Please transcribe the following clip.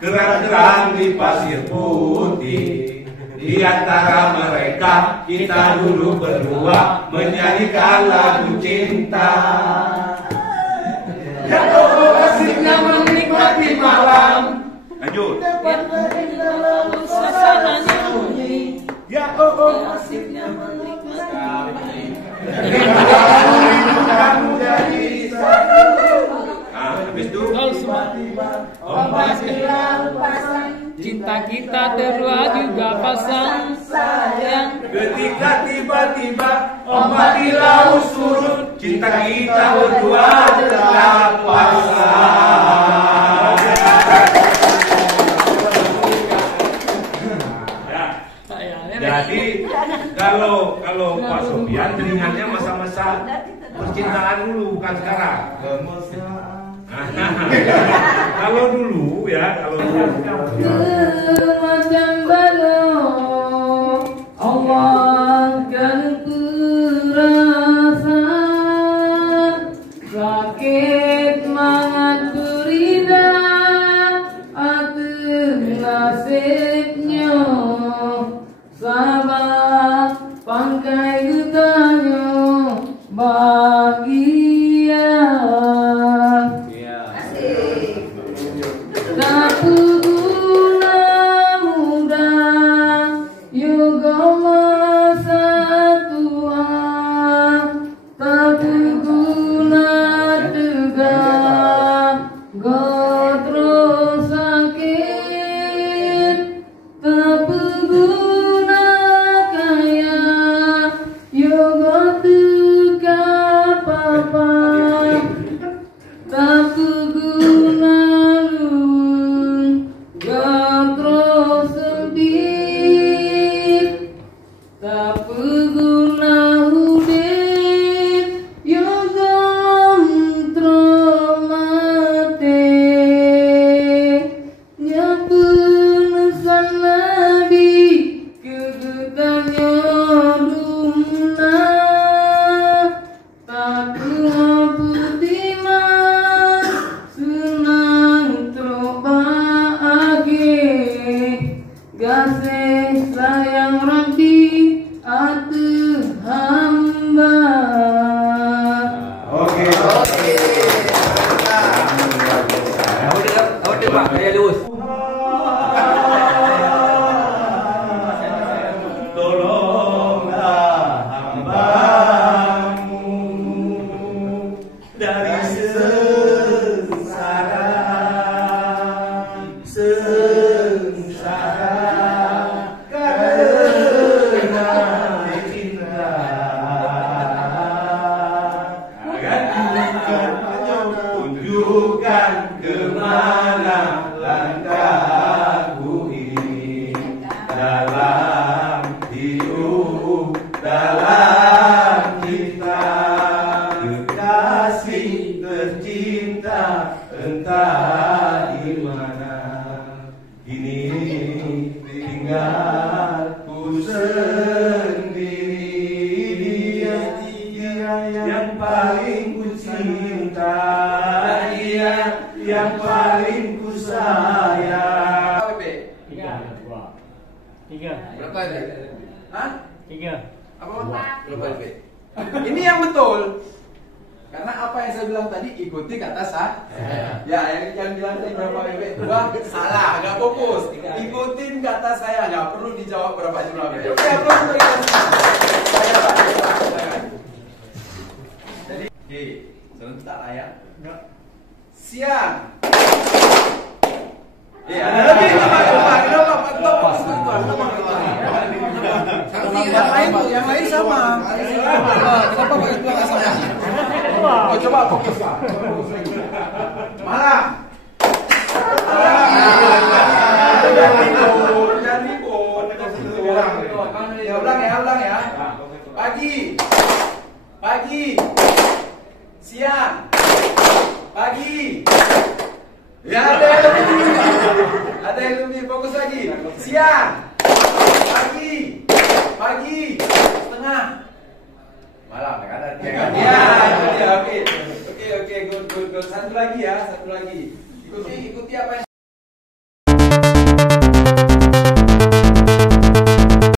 Kerang-kerang di pasir putih. Di antara mereka kita dulu berdua menyanyikan lagu cinta. Ya oh asiknya menikmati malam. Lanjut. Suasananya sunyi. Ya oh Asiknya menikmati. kamu jadi satu. Nah, habis itu Ombak hilang pasang. Cinta kita berdua juga pasang sayang. ketika tiba-tiba ombak di laut surut, cinta kita berdua tetap pasang. Jadi kalau Pak Sofian teringatnya masa-masa percintaan dulu, bukan sekarang. Kalau dulu ya, kalau Macam balon Allah kan kurasa sakit mangat kurida atur nasibnya sabar pangkai gutanya bahagia. Tak guna muda yoga masa tua, tak guna tegak gotro sakit, tak guna kaya yoga tuka papa, tak guna gotro sempit, tak guna hudit yoga mantro mate, nyapun sanabi kegetanya lumna, tak putih mas senang kasih sayang Rabbi atuh hamba. oke. Udah Pak, saya lulus. Tolonglah hambamu dari sengsara karena cinta. Tunjukkan kemana langkahku ini dalam hidup, dalam cinta. Kekasih tercinta entah di mana, kini tinggal ku sendiri. Dia yang paling ku cinta, dia yang paling ku sayang. Tiga. Berapa ini? Hah? 3. Apa? Berapa ini? Ini yang betul. Karena apa yang saya bilang tadi, ikuti kata saya. Ya, yang bilang tadi berapa BP? 2, salah, agak fokus. Ikutin kata saya, nggak perlu dijawab berapa jumlah BP. Oke, belum untuk kita semua. Jadi, oke, sebentar lah ya. Siang. Iya, ada lebih yang lain sama. Kenapa pakai belakang sama? Oh, coba fokus Pak. Malam. Jangan ribut. Ya ulang ya. Pagi. Siang. Pagi. Ya ada yang lebih fokus lagi. Siang. Pagi. Setengah. Malam ya kan? Ya, oke. Good. Satu lagi ya. Ikuti apa yang